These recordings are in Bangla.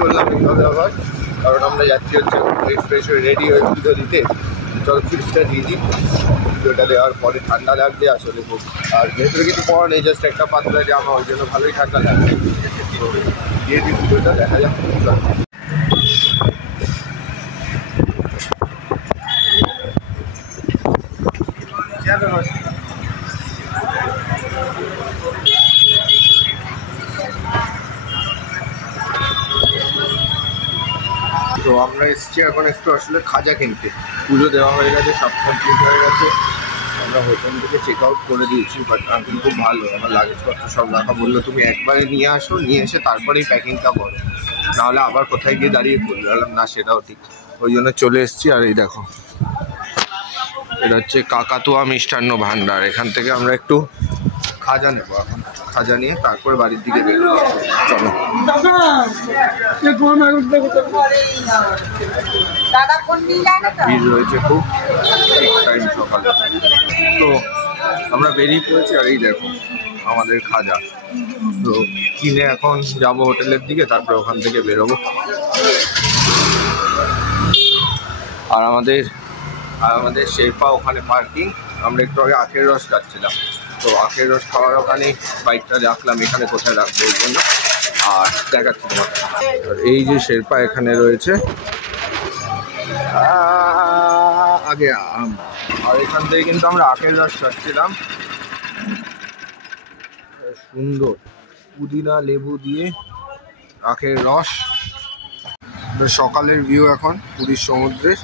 করলাম এইভাবে আবার, কারণ আমরা যাচ্ছি হচ্ছে ফ্রেশ হয়ে রেডি হয়ে পুজো দিতে। চল ফিক্সটা দিয়ে দিই, পুজোটা দেওয়ার পরে ঠান্ডা লাগছে আসলে খুব, আর ভেতরে কিছু পড়া নেই, জাস্ট একটা পাতলা জামা, ওই জন্য ভালোই ঠান্ডা লাগছে। তো দিয়ে দিই পুজোটা, দেখা যাক। তো আমরা এসছি এখন একটু আসলে খাজা কিনতে, পুজো দেওয়া হয়ে গেছে, সব কমপ্লিট হয়ে গেছে। আমরা হোটেল থেকে চেক আউট করে দিয়েছি, বাট আঙ্কেল খুব ভালো, আমার লাগেজপত্র সব রাখা, বললো তুমি একবারে নিয়ে আসো, নিয়ে এসে তারপরেই প্যাকিংটা করো, নাহলে আবার কোথায় গিয়ে দাঁড়িয়ে পড়লো। বললাম না, সেটাও ঠিক, ওই জন্য চলে এসছি। আর এই দেখো, এটা হচ্ছে কাকাতুয়া মিষ্টান্ন ভান্ডার, এখান থেকে আমরা একটু খাজা নেবো এখন, খাজা নিয়ে তারপরে বাড়ির দিকে বেরোবো। চলো। ভিড় রয়েছে খুব, ঠিক টাইম সকালে। তো আমরা বেরিয়ে পড়েছি, আর এই দেখো আমাদের খাজা। তো কিনে এখন যাবো হোটেলের দিকে, তারপরে ওখান থেকে বেরোবো। আর আমাদের শেরপা ওখানে পার্কিং, আমরা একটু আগে আখের রস খাচ্ছিলাম, তো আখের রস খাওয়ার ওখানে বাইকটা রাখলাম, এখানে কোথায় রাখবো ওই জন্য। আর দেখাচ্ছি তোমার, আর এই যে শেরপা এখানে রয়েছে আগে, আর এখান থেকে কিন্তু আমরা আখের রস খাচ্ছিলাম, সুন্দর পুদিনা লেবু দিয়ে আখের রস। সকালের ভিউ এখন পুরীর সমুদ্রের,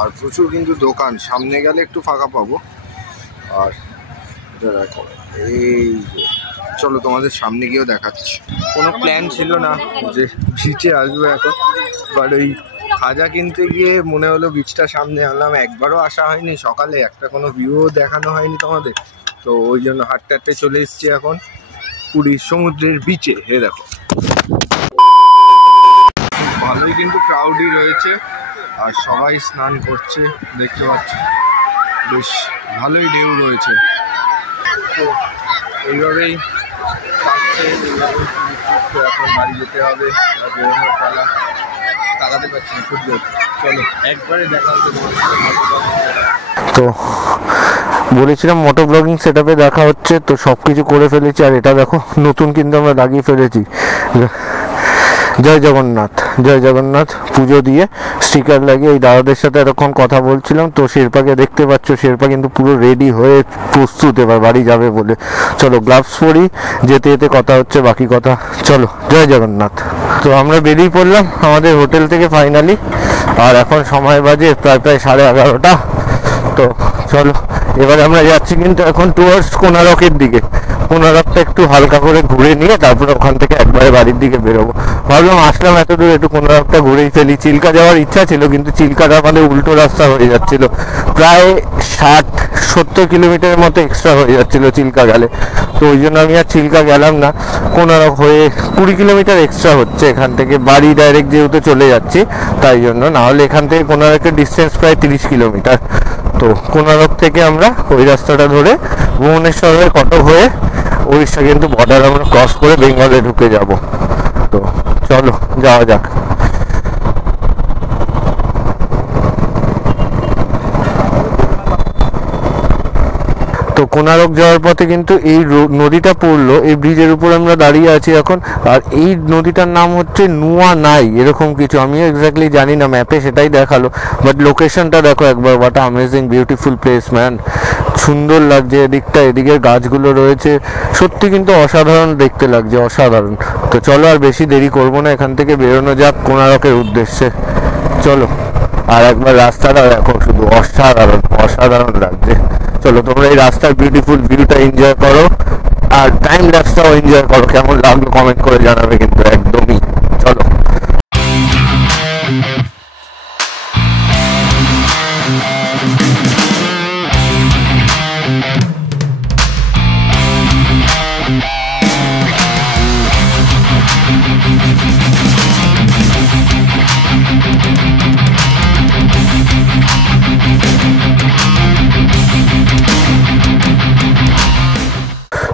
আর প্রচুর কিন্তু দোকান, সামনে গেলে একটু ফাঁকা পাবো। আর দেখো এই যে, চলো তোমাদের সামনে গিয়েও দেখাচ্ছি। কোনো প্ল্যান ছিল না যে বিচে আসবো এখন, বাট ওই খাজা কিনতে গিয়ে মনে হলো বিচটা সামনে আনলাম, একবারও আসা হয়নি, সকালে একটা কোনো ভিউও দেখানো হয়নি তোমাদের, তো ওই জন্য হাঁটতে হাঁটতে চলে এসেছি এখন পুরীর সমুদ্রের বিচে। এ দেখো ভালোই কিন্তু ক্রাউডই রয়েছে, আর সবাই স্নান করছে দেখতে পাচ্ছি, বেশ ভালোই ঢেউ রয়েছে। তো এইভাবেই কাটছে, এখন বাড়ি যেতে হবে, বেরোনোর পালা, তাকাতে পারছি না খুব জোর। চলো একবারে দেখা হচ্ছে। তো বলেছিলাম মোটো ব্লগিং সেটআপে দেখা হচ্ছে, তো সব কিছু করে ফেলেছি। আর এটা দেখো নতুন কিন্তু আমরা লাগিয়ে ফেলেছি, জয় জগন্নাথ জয় জগন্নাথ পুজো দিয়ে স্টিকার লাগিয়ে। এই দাদাদের সাথে এতক্ষণ কথা বলছিলাম, তো শেরপাকে দেখতে পাচ্ছ, শেরপা কিন্তু পুরো রেডি হয়ে প্রস্তুত এবার বাড়ি যাবে বলে। চলো গ্লাভস পরি, যেতে যেতে কথা হচ্ছে বাকি কথা। চলো জয় জগন্নাথ। তো আমরা বেরিয়ে পড়লাম আমাদের হোটেল থেকে ফাইনালি, আর এখন সময় বাজে প্রায় 11:30। তো চলো এবার আমরা যাচ্ছি কিন্তু এখন টুয়ার্ডস কোনারকের দিকে। কোনারকটা একটু হালকা করে ঘুরে নিয়ে তারপরে ওখান থেকে একবারে বাড়ির দিকে বেরোবো। ভাবলাম আসলাম এত দূর, একটু কোনারকটা ঘুরেই ফেলি। চিল্কা যাওয়ার ইচ্ছা ছিল, কিন্তু চিল্কাটা আমাদের উল্টো রাস্তা হয়ে যাচ্ছিল, প্রায় 60-70 কিলোমিটারের মতো এক্সট্রা হয়ে যাচ্ছিল চিল্কা গেলে। তো ওই জন্য আমি আর চিল্কা গেলাম না, কোনারক হয়ে 20 কিলোমিটার এক্সট্রা হচ্ছে এখান থেকে, বাড়ি ডাইরেক্ট যেহেতু চলে যাচ্ছি তাই জন্য। নাহলে এখান থেকে কোনারকের ডিস্টেন্স প্রায় 30 কিলোমিটার। তো কোনারক থেকে আমরা ওই রাস্তাটা ধরে ভুবনেশ্বর হয়ে কটক হয়ে উড়িষ্যা কিন্তু বর্ডার আমরা ক্রস করে বেঙ্গলে ঢুকে যাব। তো চলো যাওয়া যাক। তো কোনারক যাওয়ার পথে কিন্তু এই নদীটা পড়লো, এই ব্রিজের উপর আমরা দাঁড়িয়ে আছি এখন। আর এই নদীটার নাম হচ্ছে নুয়া নাই, এরকম কিছু, আমিও এক্স্যাক্টলি জানি না, ম্যাপে সেটাই দেখালো। বাট লোকেশনটা দেখো একবার, what amazing beautiful place man, সুন্দর লাগছে এদিকটা, এদিকের গাছগুলো রয়েছে, সত্যি কিন্তু অসাধারণ দেখতে লাগছে, অসাধারণ। তো চলো আর বেশি দেরি করবো না, এখান থেকে বেরোনো যাক কোনারকের উদ্দেশ্যে। চলো, আর একবার রাস্তাটা দেখো, শুধু অসাধারণ অসাধারণ লাগছে। চলো তোমরা এই রাস্তার বিউটিফুল ভিউটা এনজয় করো, আর টাইম ল্যাপসটাও এনজয় করো। কেমন লাগলো কমেন্ট করে জানাবে কিন্তু একদমই। চলো।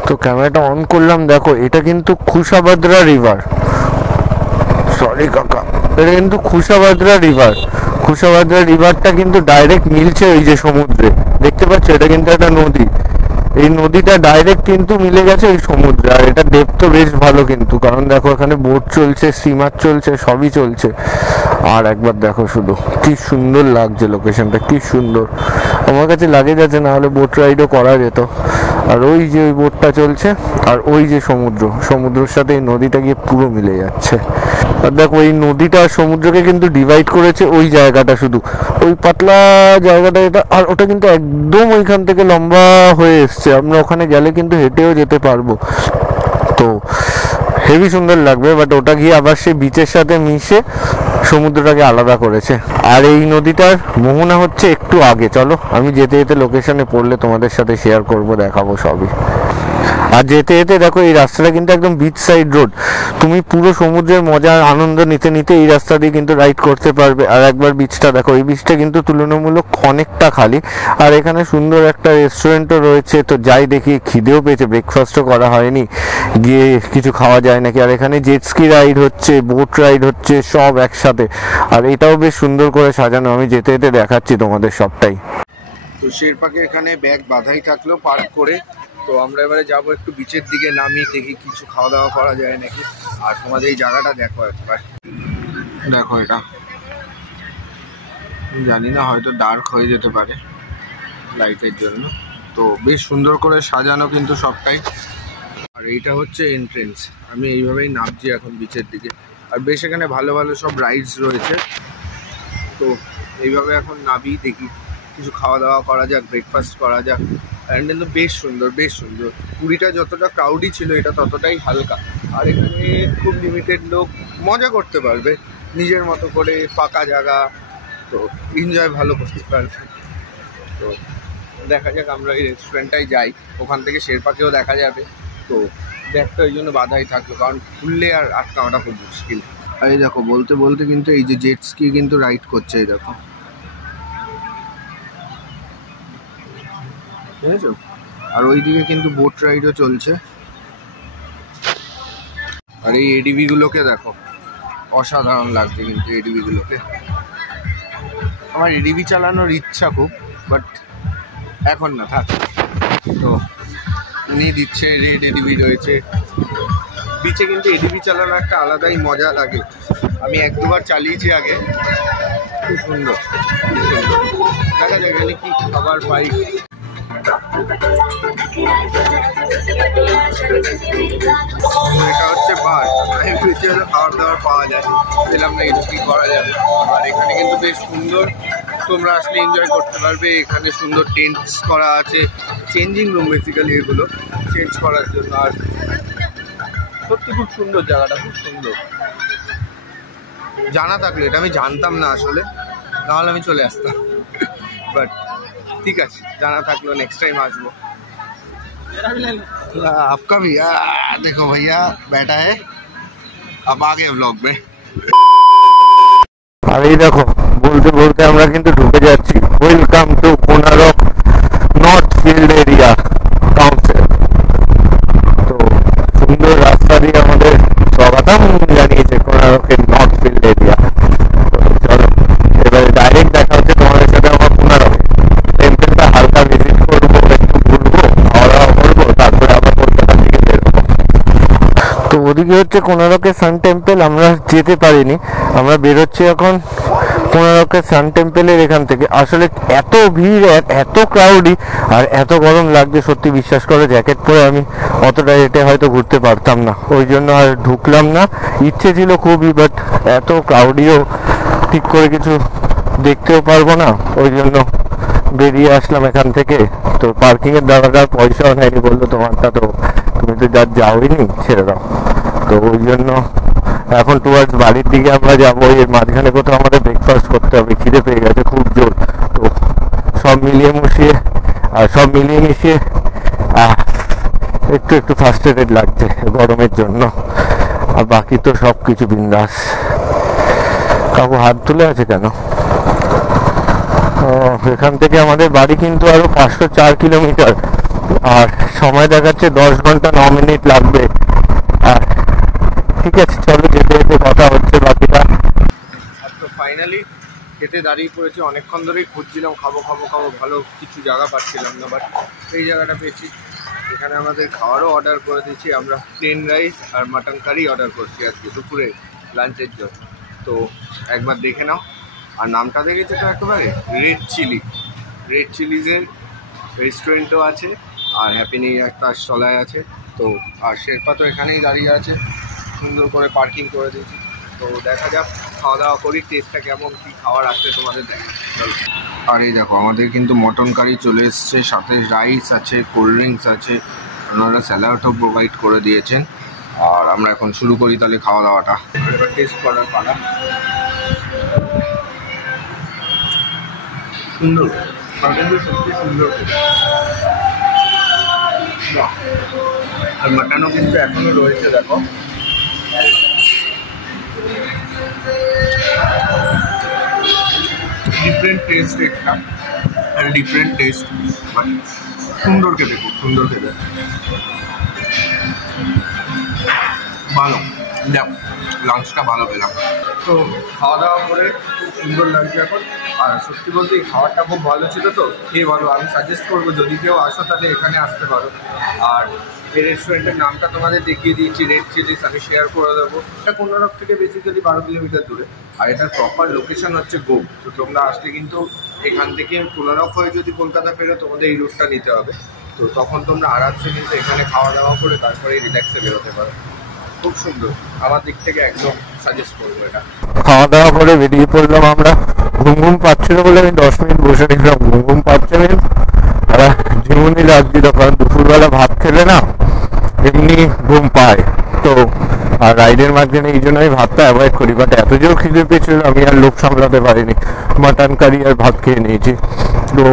তো ক্যামেরাটা অন করলাম, দেখো এটা কিন্তু খুশাবাদ্রা রিভার, সরি কাকা, এটা কিন্তু খুশাবাদরা রিভার। খুশাবাদরা রিভারটা কিন্তু ডাইরেক্ট মিলছে ওই যে সমুদ্রে, দেখতে পাচ্ছ? এটা কিন্তু একটা নদী, এই নদীটা ডাইরেক্ট কিন্তু মিলে গেছে ওই সমুদ্রে। আর এটা ডেপথ তো বেশ ভালো কিন্তু, কারণ দেখো এখানে বোট চলছে, স্টিমার চলছে, সবই চলছে। আর একবার দেখো শুধু কি সুন্দর লাগছে লোকেশনটা, কি সুন্দর। আমার কাছে লাগে যাচ্ছে, না হলে বোট রাইডও করা যেত। আর ওই যে ওই বোটটা চলছে, আর ওই যে সমুদ্রের সাথে এই নদীটা গিয়ে পুরো মিলে যাচ্ছে। আর দেখো এই নদীটা আর সমুদ্রকে কিন্তু ডিভাইড করেছে ওই জায়গাটা, শুধু ওই পাতলা জায়গাটা এটা। আর ওটা কিন্তু একদম ওইখান থেকে লম্বা হয়ে এসছে, আমরা ওখানে গেলে কিন্তু হেঁটেও যেতে পারবো। তো হেভি সুন্দর লাগবে, বাট ওটা গিয়ে আবার সেই বিচের সাথে মিশে সমুদ্রটাকে আলাদা করেছে। আর এই নদীটার মোহনা হচ্ছে একটু আগে, চলো আমি যেতে যেতে লোকেশনে পড়লে তোমাদের সাথে শেয়ার করব, দেখাবো সবই। আর যেতে যেতে দেখো এই রাস্তাটা কিন্তু একদম বিচ সাইড রোড, তুমি পুরো সমুদ্রের মজার আনন্দ নিতে নিতে এই রাস্তা দিয়ে কিন্তু রাইড করতে পারবে। আর একবার বিচটা দেখো, এই বিচটা কিন্তু তুলনামূলক অনেকটা খালি। আর এখানে সুন্দর একটা রেস্টুরেন্টও রয়েছে। তো যাই দেখি, খিদেও পেয়েছে, ব্রেকফাস্টও করা হয়নি, গিয়ে কিছু খাওয়া যায় নাকি। আর এখানে জেটস্কি রাইড হচ্ছে, বোট রাইড হচ্ছে, সব একসাথে। আর এটাও বেশ সুন্দর করে সাজানো, আমি যেতে যেতে দেখাচ্ছি তোমাদের সবটাই। তো শেরপাকে এখানে ব্যাগ বাঁধাই থাকলো পার্ক করে। তো আমরা এবারে যাবো একটু বিচের দিকে, নামি দেখি কিছু খাওয়া দাওয়া করা যায় নাকি। আর তোমাদের এই জায়গাটা দেখো একবার, দেখো এটা জানি না, হয়তো ডার্ক হয়ে যেতে পারে লাইটের জন্য। তো বেশ সুন্দর করে সাজানো কিন্তু সবটাই। আর এইটা হচ্ছে এন্ট্রেন্স, আমি এইভাবেই নামছি এখন বিচের দিকে। আর বেশ এখানে ভালো ভালো সব রাইডস রয়েছে। তো এইভাবে এখন নামি, দেখি কিছু খাওয়া দাওয়া করা যাক, ব্রেকফাস্ট করা যাক। অ্যান্ড কিন্তু বেশ সুন্দর, বেশ সুন্দর। পুরীটা যতটা ক্রাউডি ছিল, এটা ততটাই হালকা। আর এখানে খুব লিমিটেড লোক মজা করতে পারবে নিজের মতো করে, ফাঁকা জায়গা, তো এনজয় ভালো করতে পারবে। তো দেখা যাক, আমরা এই রেস্টুরেন্টটাই যাই, ওখান থেকে শেরপাকেও দেখা যাবে। তো ব্যাগটা ওই জন্য বাধাই থাকলো, কারণ খুললে আর আটকানোটা খুব মুশকিল। আর এই দেখো, বলতে বলতে কিন্তু এই যে জেট স্কি কিন্তু রাইড করছে, এই দেখো, বুঝেছো? আর ওইদিকে কিন্তু বোট রাইডও চলছে। আর এই এডিবি গুলোকে দেখো, অসাধারণ লাগছে কিন্তু এডিবি গুলোকে। আমার এডিবি চালানোর ইচ্ছা খুব, বাট এখন না, থাক। তো নিয়ে দিচ্ছে, রেড এডিবি রয়েছে বিচে। কিন্তু এডিবি চালানো একটা আলাদাই মজা লাগে, আমি এক দুবার চালিয়েছি আগে, খুব সুন্দর, খুব সুন্দর। দেখা যায় এখানে কি খাবার পাই। এটা হচ্ছে বার, বিচে হলে খাবার দাবার পাওয়া যায়, পেলাম না, এটা কি করা যাবে। আর এখানে কিন্তু বেশ সুন্দর, তোমরা আসলে এনজয় করতে পারবে। এখানে সুন্দর টেন্টস করা আছে, চেঞ্জিং রুম বেসিক্যালি, এগুলো চেঞ্জ করার জন্য। আর সত্যি খুব সুন্দর জায়গাটা, খুব সুন্দর। জানা থাকলে, এটা আমি জানতাম না আসলে, নাহলে আমি চলে আসতাম। বাট ठीक है, जाना था नेक्स्ट टाइम आसबो। आपका भी देखो भैया बैठा है, अब आगे व्लॉग में। আর এই দেখো, বলতে বলতে আমরা কিন্তু ঢুকে যাচ্ছি। Welcome to Konark north field area council. তো সুন্দর রাস্তা দিয়ে আমাদের স্বাগতম জানিয়েছে কোনারকের নর্থ ফিল্ড এরিয়া। তো চলো এবারে ডাইরেক্ট দেখা হচ্ছে তোমাদের সাথে আমার কোনারকে। টেম্পলটা হালকা ভিজিট করবো, একটু ঘুরবো, খাওয়া দাওয়া করবো, তারপরে আবার কলকাতা থেকে বেরোবো। তো ওদিকে হচ্ছে কোনারকের সান টেম্পল, আমরা যেতে পারিনি, আমরা বেরোচ্ছি এখন কোনারকের সান টেম্পলের এখান থেকে। আসলে এত ভিড়, এত ক্রাউডি, আর এত গরম লাগছে, সত্যি বিশ্বাস করে জ্যাকেট পরে আমি অতটা হেঁটে হয়তো ঘুরতে পারতাম না, ওই জন্য আর ঢুকলাম না। ইচ্ছে ছিল খুবই, বাট এত ক্রাউডিও ঠিক করে কিছু দেখতেও পারবো না, ওই জন্য বেরিয়ে আসলাম এখান থেকে। তো পার্কিংয়ের দাদাটার পয়সাও নেয়নি, বললো তোমারটা তো তুমি তো যাওইনি, ছেড়ে দাও। তো ওই জন্য এখন টুয়ার্ডস বাড়ির দিকে আমরা যাবো। এর মাঝখানে কোথাও আমাদের ব্রেকফাস্ট করতে হবে, খিদে পেয়ে গেছে খুব জোর। তো সব মিলিয়ে মিশিয়ে একটু একটু ফার্স্ট্রেটেড লাগছে গরমের জন্য, আর বাকি তো সব কিছু বিন্দাস। কাকু হাত তুলে আছে কেন? এখান থেকে আমাদের বাড়ি কিন্তু আরো 504 কিলোমিটার, আর সময় দেখাচ্ছে 10 ঘন্টা 9 মিনিট লাগবে। আর ঠিক আছে, চলো যেতে যেতে কথা হচ্ছে বাকিটা। তো ফাইনালি খেতে দাঁড়িয়ে পড়েছি। অনেকক্ষণ ধরেই খুঁজছিলাম খাবো খাবো খাবো, ভালো কিছু জায়গা পাচ্ছিলাম না, বাট এই জায়গাটা পেয়েছি। এখানে আমাদের খাওয়ারও অর্ডার করে দিয়েছি আমরা, প্লেন রাইস আর মাটন কারি অর্ডার করছি আজকে দুপুরে লাঞ্চের জন্য। তো একবার দেখে নাও। আর নামটা দেখেছো তো একেবারে, রেড চিলি। রেড চিলিজের রেস্টুরেন্টও আছে, আর হ্যাপি নিউ একটা স্টলায় আছে। তো আর শেরপা তো এখানেই দাঁড়িয়ে আছে, সুন্দর করে পার্কিং করে দিয়েছি। তো দেখা যাক, খাওয়া দাওয়া করি, টেস্টটা কেমন, কী খাবার আসছে তোমাদের দেখা। চলো। আর এই দেখো আমাদের কিন্তু মটন কারি চলে এসছে, সাথে রাইস আছে, কোল্ড ড্রিঙ্কস আছে, ওনারা স্যালাডও প্রোভাইড করে দিয়েছেন। আর আমরা এখন শুরু করি তাহলে খাওয়া দাওয়াটা। এবার টেস্ট করার পালা। সুন্দর, কিন্তু সত্যি সুন্দর। আর মাটনও কিন্তু এখনো রয়েছে, দেখো। ডিফারেন্ট টেস্ট একটা, আর ডিফারেন্ট টেস্ট, বাট সুন্দর খেতে, খুব সুন্দর খেতে, ভালো। দেখ, লাঞ্চটা ভালো পেলাম। তো খাওয়া দাওয়া করে খুব সুন্দর লাগছে এখন। আর সত্যি বলতে এই খাবারটা খুব ভালো ছিল, তো খেয়ে ভালো। আমি সাজেস্ট করবো যদি কেউ আসো তাহলে এখানে আসতে পারো। আর এই রেস্টুরেন্টের নামটা তোমাদের দেখিয়ে দিয়েছি, রেড চিলিস, আমি শেয়ার করে দেবো। এটা কোনোরক থেকে বেসিক্যালি 12 কিলোমিটার দূরে। আর এটার প্রপার লোকেশন হচ্ছে গোপ। তো তোমরা আসলে কিন্তু এখান থেকে কোনোরক হয়ে যদি কলকাতা ফেরো, তোমাদের এই রুটটা নিতে হবে। তো তখন তোমরা আরামসে কিন্তু এখানে খাওয়া দাওয়া করে তারপরে রিল্যাক্সে বেরোতে পারো। খুব সুন্দর, আমার দিক থেকে একদম সাজেস্ট করবো এটা। খাওয়া দাওয়া করে বেরিয়ে পড়লাম আমরা। ঘুম ঘুম পাচ্ছিল বলে আমি 10 মিনিট বসে নিলাম। ঘুম ঘুম পাচ্ছে মিনস ঝিমুনি লাগছিল, কারণ দুপুরবেলা ভাত খেলে না এমনি ঘুম পায়। তো আর রাইডের মাঝখানে এই জন্য আমি ভাতটা অ্যাভয়েড করি, বাট এত জোর খিদে পেয়েছিল আমি আর লোক সামলাতে পারিনি, মাটন কারি আর ভাত খেয়ে নিয়েছি। তো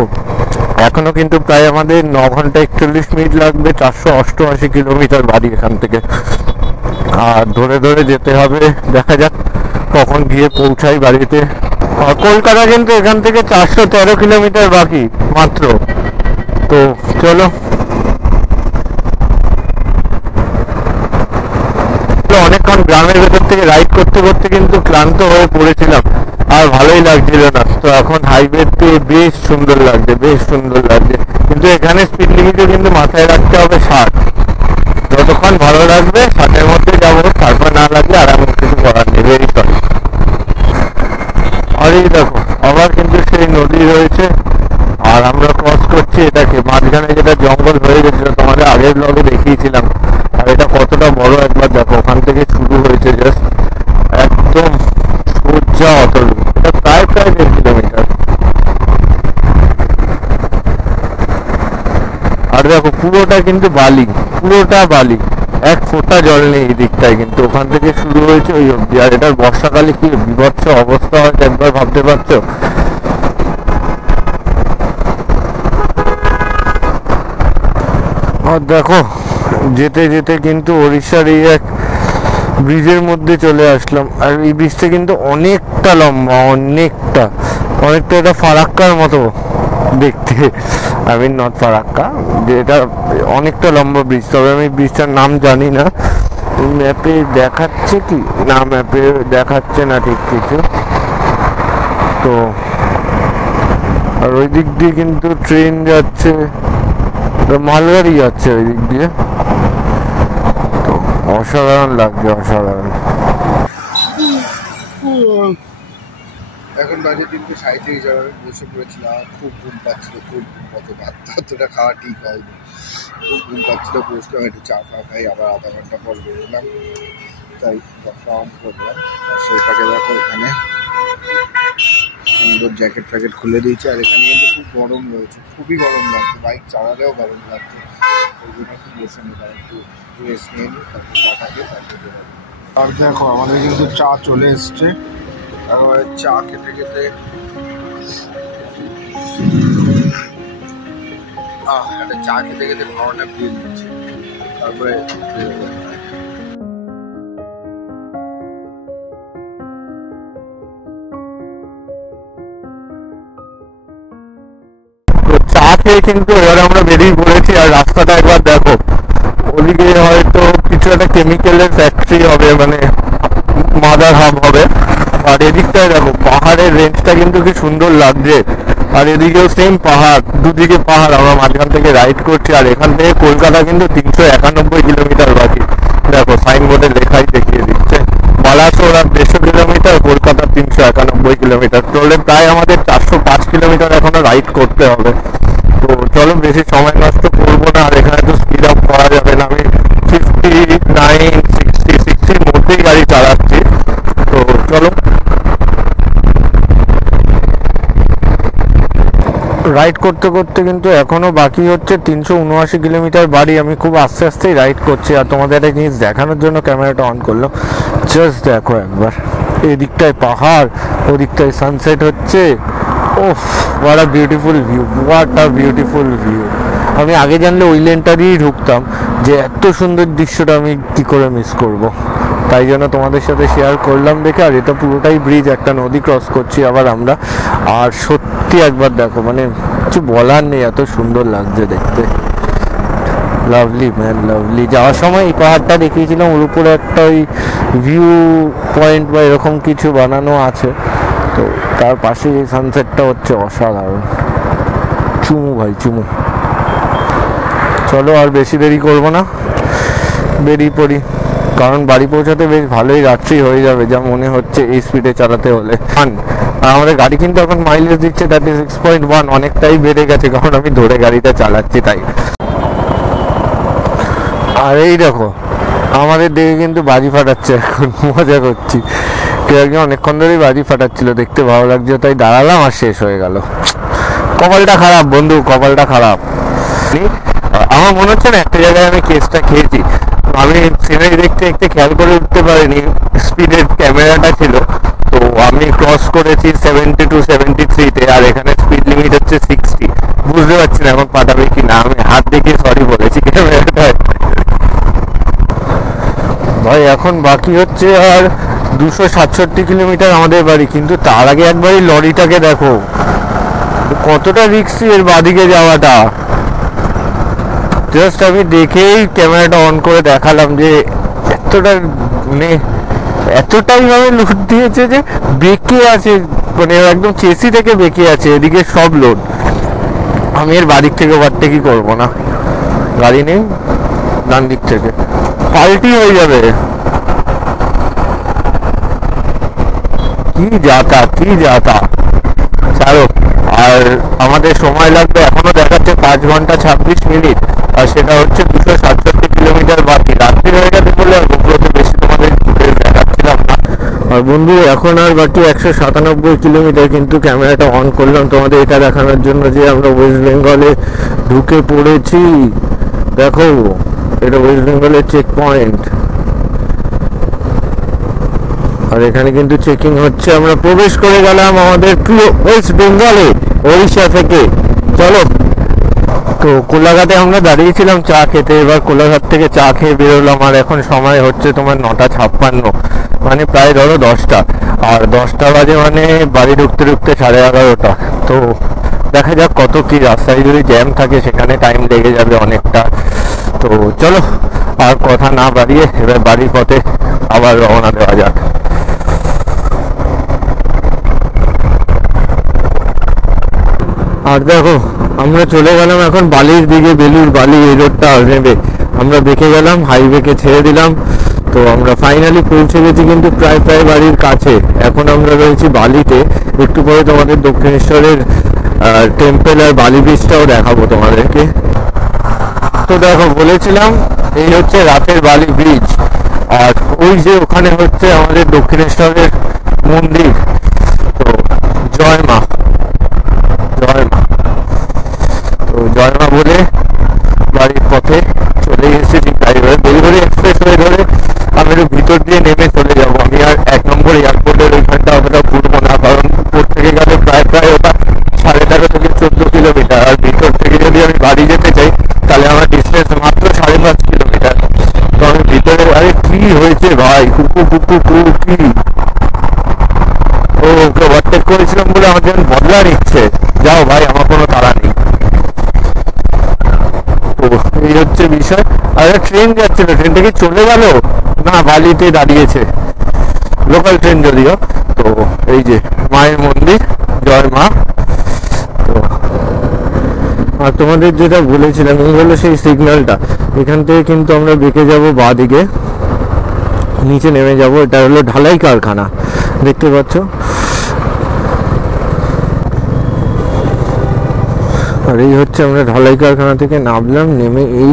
এখনো কিন্তু প্রায় আমাদের 9 ঘন্টা 41 মিনিট লাগবে, 488 কিলোমিটার বাড়ি এখান থেকে। আর ধরে ধরে যেতে হবে, দেখা যাক কখন গিয়ে পৌঁছাই বাড়িতে। কলকাতা কিন্তু এখান থেকে 413 কিলোমিটার বাকি মাত্র। তো চলো, অনেকক্ষণ গ্রামের ভেতর থেকে রাইড করতে করতে কিন্তু ক্লান্ত হয়ে পড়েছিলাম, আর ভালোই লাগছিল না। তো এখন হাইওয়েতে বেশ সুন্দর লাগছে, বেশ সুন্দর লাগছে। কিন্তু এখানে স্পিড লিমিটে কিন্তু মাথায় রাখতে হবে 60। যতক্ষণ ভালো লাগবে 60-এর মধ্যে যাবো, তারপর না লাগলে আর এমন কিছু করার নেই। এই চল। আর এই দেখো আবার কিন্তু সেই নদী রয়েছে, আর আমরা ক্রস করছি এটাকে। মাঝখানে যেটা জঙ্গল হয়ে গেছিল তোমাদের আগের ব্লগে দেখিয়েছিলাম। আর এটা কতটা বড় একবার দেখো, ওখান থেকে শুরু হয়েছে জাস্ট একদম সোজা অতলু। এটা প্রায় 1.5 কিলোমিটার। আর দেখো পুরোটা কিন্তু বালি, পুরোটা বালি, এক ফোঁটা জল নেই এই দিকটায়, কিন্তু ওখান থেকে শুরু হয়েছে ওই অব্দি। আর এটার বর্ষাকালে কি বিভৎস অবস্থা হয় একবার ভাবতে পারছো। আর দেখো যেতে যেতে কিন্তু ওড়িশার এই এক ব্রিজের মধ্যে চলে আসলাম। আর এই ব্রিজটা কিন্তু অনেকটা লম্বা, অনেকটা অনেকটা এটা ফারাক্কার মতো দেখতে। আই মিন নট ফারাক্কা, যেটা অনেকটা লম্বা ব্রিজ। তবে আমি ব্রিজটার নাম জানি না। ম্যাপে দেখাচ্ছে কি না, ম্যাপে দেখাচ্ছে না ঠিক কিছু। তো আর ওই দিক দিয়ে কিন্তু ট্রেন যাচ্ছে, মালগাড়ি যাচ্ছে ওই দিক দিয়ে। তো অসাধারণ লাগছে, অসাধারণ। এখন বাজে 3:37, আমি বসে পড়েছিলাম। খুব ঘুম পাচ্ছিল, খুব ঘুম পাচ্ছে। ভাত অতটা খাওয়া ঠিক হয়নি, খুব ঘুম পাচ্ছিল। বসলাম একটু চা ফা খাই, আবার আধা ঘন্টা পর বেরোলাম। তাই দরজা অন করলাম। আর সেটাকে দেখো এখানে সুন্দর জ্যাকেট ফ্যাকেট খুলে দিয়েছে। আর এখানে কিন্তু খুব গরম রয়েছে, খুবই গরম লাগছে, বাইক চালালেও গরম লাগছে। ওই জন্য একটু বসে নিলাম, একটু রেস্ট নিয়ে নিই, তারপর চা খেয়ে তারপর বেরোবো। আর দেখো আমাদের কিন্তু চা চলে এসছে। তারপরে চা খেতে খেতে একটা চা খেতে খেতে খাওয়াটা ফিল দিচ্ছে। তারপরে চা খেয়ে কিন্তু এবার আমরা বেরিয়ে পড়েছি। আর রাস্তাটা একবার দেখো, ওদিকে হয়তো কিছু একটা কেমিক্যালের ফ্যাক্টরি হবে, মানে মাদার হাব হবে। আর এদিকটায় দেখো পাহাড়ের রেঞ্জটা কিন্তু কি সুন্দর লাগছে, আর এদিকেও সেম পাহাড়, দুদিকে পাহাড়, আমরা মাঝখান থেকে রাইড করছি। আর এখান থেকে কলকাতা কিন্তু 391 কিলোমিটার বাকি, দেখো সাইনবোর্ডে লেখাই দেখিয়ে দিচ্ছে। বালাসোর আর 150 কিলোমিটার, কলকাতা 391 কিলোমিটার, চলে প্রায় আমাদের 405 কিলোমিটার এখনো রাইড করতে হবে। তো চলো বেশি সময় নষ্ট করবো না, আর এখানে তো স্পিড আপ করা যাবে না। আমি 59, 60 মধ্যেই গাড়ি চালাচ্ছি। তো চলো রাইড করতে করতে কিন্তু এখনো বাকি হচ্ছে 379 কিলোমিটার বাড়ি। আমি খুব আস্তে আস্তেই রাইড করছি, আর তোমাদের একটা জিনিস দেখানোর জন্য ক্যামেরাটা অন করলাম। জাস্ট দেখো একবার, এদিকটায় পাহাড়, ওদিকটায় সানসেট হচ্ছে। ওফ, what a beautiful view, what a beautiful view. আমি আগে জানলে ওই লেনটা দিয়েই ঢুকতাম, যে এত সুন্দর দৃশ্যটা আমি কি করে মিস করব। তাই জন্য তোমাদের সাথে শেয়ার করলাম দেখে। আর এটা পুরোটাই ব্রিজ, একটা নদী ক্রস করছি আবার আমরা। আর সত্যি একবার দেখো, মানে কিছু বলার নেই, এত সুন্দর লাগছে দেখতে। Lovely man, lovely. যাওয়ার সময় এই পাহাড়টা দেখিয়েছিলাম, ওর উপরে একটা ওই ভিউ পয়েন্ট বা এরকম কিছু বানানো আছে। তো তার পাশে এই সানসেটটা হচ্ছে অসাধারণ। চুমু ভাই চুমু। চলো আর বেশি দেরি করব না, বেরিয়ে পড়ি, কারণ বাড়ি পৌঁছাতে বেশ ভালোই রাত্রি হয়ে যাবে যা মনে হচ্ছে এই স্পিডে চালাতে হলে। আর আমাদের গাড়ি কিন্তু এখন মাইলেজ দিচ্ছে 36.1, অনেকটাই বেড়ে গেছে, কারণ আমি ধরে গাড়িটা চালাচ্ছি তাই। আর এই দেখো আমাদের দিকে কিন্তু বাজি ফাটাচ্ছে, এখন মজা করছি। কেউ একজন অনেকক্ষণ ধরেই বাজি ফাটাচ্ছিল, দেখতে ভালো লাগছে তাই দাঁড়ালাম, আর শেষ হয়ে গেল। কপালটা খারাপ বন্ধু, কপালটা খারাপ। আমার মনে হচ্ছে না একটা জায়গায় আমি কেসটা খেয়েছি। আমি সিনারি দেখতে দেখতে খেয়াল করে উঠতে পারিনি, স্পিডের ক্যামেরাটা ছিল। তো আমি ক্রস করেছি 72, 73-তে, আর এখানে স্পিড লিমিট হচ্ছে 60। বুঝতে পারছি না এখন পাঠাবে কি না, আমি হাত দেখে সরি বলেছি ক্যামেরাটায়। ভাই এখন বাকি হচ্ছে আর 267 কিলোমিটার আমাদের বাড়ি, কিন্তু তার আগে একবার এই লরিটাকে দেখো, কতটা রিস্কি এর বাদিকে যাওয়াটা। জাস্ট আমি দেখেই ক্যামেরাটা অন করে দেখালাম যে এতটা, মানে এতটাই ভাবে লোড দিয়েছে যে বেঁকে আছে, মানে একদম চেসি থেকে বেঁকে আছে, এদিকে সব লোড। আমি এর বাদিক থেকে ওভারটেকই করবো না, গাড়ি নেই, ডান দিক থেকে পাল্টি হয়ে যাবে। কি যাতা, কি যাতা, ছাড়ো। আর আমাদের সময় লাগবে, এখনো দেখাচ্ছে 5 ঘন্টা 26 মিনিট, আর সেটা হচ্ছে 267 কিলোমিটার বাকি। রাত্রি হয়ে গেছে বলে আর গোপুরতে বেশি তোমাদের দেখাচ্ছিলাম না। আর বন্ধু এখন আর বাকি 197 কিলোমিটার, কিন্তু ক্যামেরাটা অন করলাম তোমাদের এটা দেখানোর জন্য যে আমরা ওয়েস্ট বেঙ্গলে ঢুকে পড়েছি। দেখো এটা ওয়েস্ট বেঙ্গলের চেক পয়েন্ট, আর এখানে কিন্তু চেকিং হচ্ছে। আমরা প্রবেশ করে গেলাম আমাদের প্রিয় ওয়েস্ট বেঙ্গলে, ওড়িশা থেকে। চলো, তো কোলাঘাটে আমরা দাঁড়িয়েছিলাম চা খেতে, এবার কোলাঘাট থেকে চা খেয়ে বেরোলাম। আর এখন সময় হচ্ছে তোমার 9:56, মানে প্রায় ধরো 10টা। আর 10টা বাজে মানে বাড়ি ঢুকতে ঢুকতে 11:30। তো দেখা যাক কত কি, রাস্তায় যদি জ্যাম থাকে সেখানে টাইম লেগে যাবে অনেকটা। তো চলো আর কথা না বাড়িয়ে এবার বাড়ির পথে আবার রওনা দেওয়া যাক। আর দেখো আমরা চলে গেলাম এখন বালির দিকে, বেলুর বালি এই রোডটা নেবে। আমরা বেঁকে গেলাম, হাইওয়েকে ছেড়ে দিলাম। তো আমরা ফাইনালি পৌঁছে গেছি কিন্তু প্রায় বাড়ির কাছে। এখন আমরা রয়েছি বালিতে, একটু পরে তোমাদের দক্ষিণেশ্বরের টেম্পল আর বালি ব্রিজটাও দেখাবো তোমাদেরকে। তো দেখো বলেছিলাম এই হচ্ছে রাতের বালি ব্রিজ, আর ওই যে ওখানে হচ্ছে আমাদের দক্ষিণেশ্বরের মন্দির। তো জয় মা, জয় মা। তো জয় মা বলে বাড়ির পথে চলে এসেছি ডেলিভারি এক্সপ্রেস হয়ে ধরে। আমি একটু ভিতর দিয়ে নেমে চলে যাবো। আমি আর 1 নম্বর এয়ারপোর্টের ওইখানটা অতটা ঘুরবো না, কারণ উপর থেকে গেলে প্রায় ওটা 13.5 থেকে 14 কিলোমিটার। আর ভিতর থেকে যদি আমি বাড়ি যেতে চাই তাহলে আমার ডিস্টেন্স মাত্র 5.5 কিলোমিটার। তো আমি ভিতরে, আরে কি হয়েছে ভাই, কুকু কুকু কুকু কি, ওকে ওভারটেক করেছিলাম বলে আমার যেন বদলা নিচ্ছে। যাও ভাই, আমার কোনো তাড়া নেই। তো এই হচ্ছে বিষয়। আরে ট্রেন যাচ্ছিল, ট্রেনটা কি চলে গেল? না, বালিতে দাঁড়িয়েছে, লোকাল ট্রেন যদিও। তো এই যে মায়ের মন্দির, জয় মা। তো আর তোমাদের যেটা বলেছিলাম, এই হলো সেই সিগন্যালটা। এখান থেকে কিন্তু আমরা বেঁকে যাব বাঁ দিকে, নিচে নেমে যাব। এটা হলো ঢালাই কারখানা, দেখতে পাচ্ছ। আর এই হচ্ছে আমরা ঢালাই কারখানা থেকে নামলাম, নেমে এই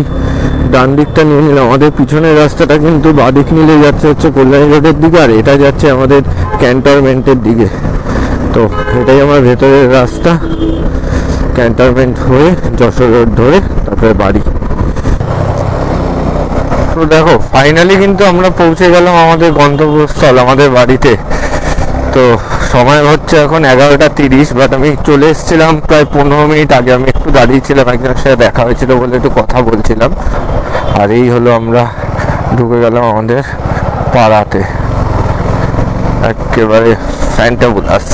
ডান দিকটা নিয়ে নিলাম। আমাদের পিছনের রাস্তাটা কিন্তু বাঁ দিক নিলে যাচ্ছে হচ্ছে কল্যাণী রোডের দিকে, আর এটা যাচ্ছে আমাদের ক্যান্টনমেন্টের দিকে। তো এটাই আমার ভেতরের রাস্তা, ক্যান্টনমেন্ট হয়ে যশোর রোড ধরে তারপরে বাড়ি। তো দেখো ফাইনালি কিন্তু আমরা পৌঁছে গেলাম আমাদের গন্তব্যস্থল, আমাদের বাড়িতে। তো সময় হচ্ছে এখন 11:30, বাট আমি চলে এসেছিলাম প্রায় 15 মিনিট আগে। আমি একটু দাঁড়িয়েছিলাম, একজনের সাথে দেখা হয়েছিল বলে একটু কথা বলছিলাম। আর এই হলো আমরা ঢুকে গেলাম আমাদের পাড়াতে, একেবারে ফ্যান্টাবুলাস।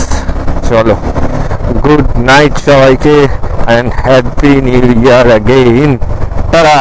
চলো, গুড নাইট সবাইকে, and happy new year again. Tata.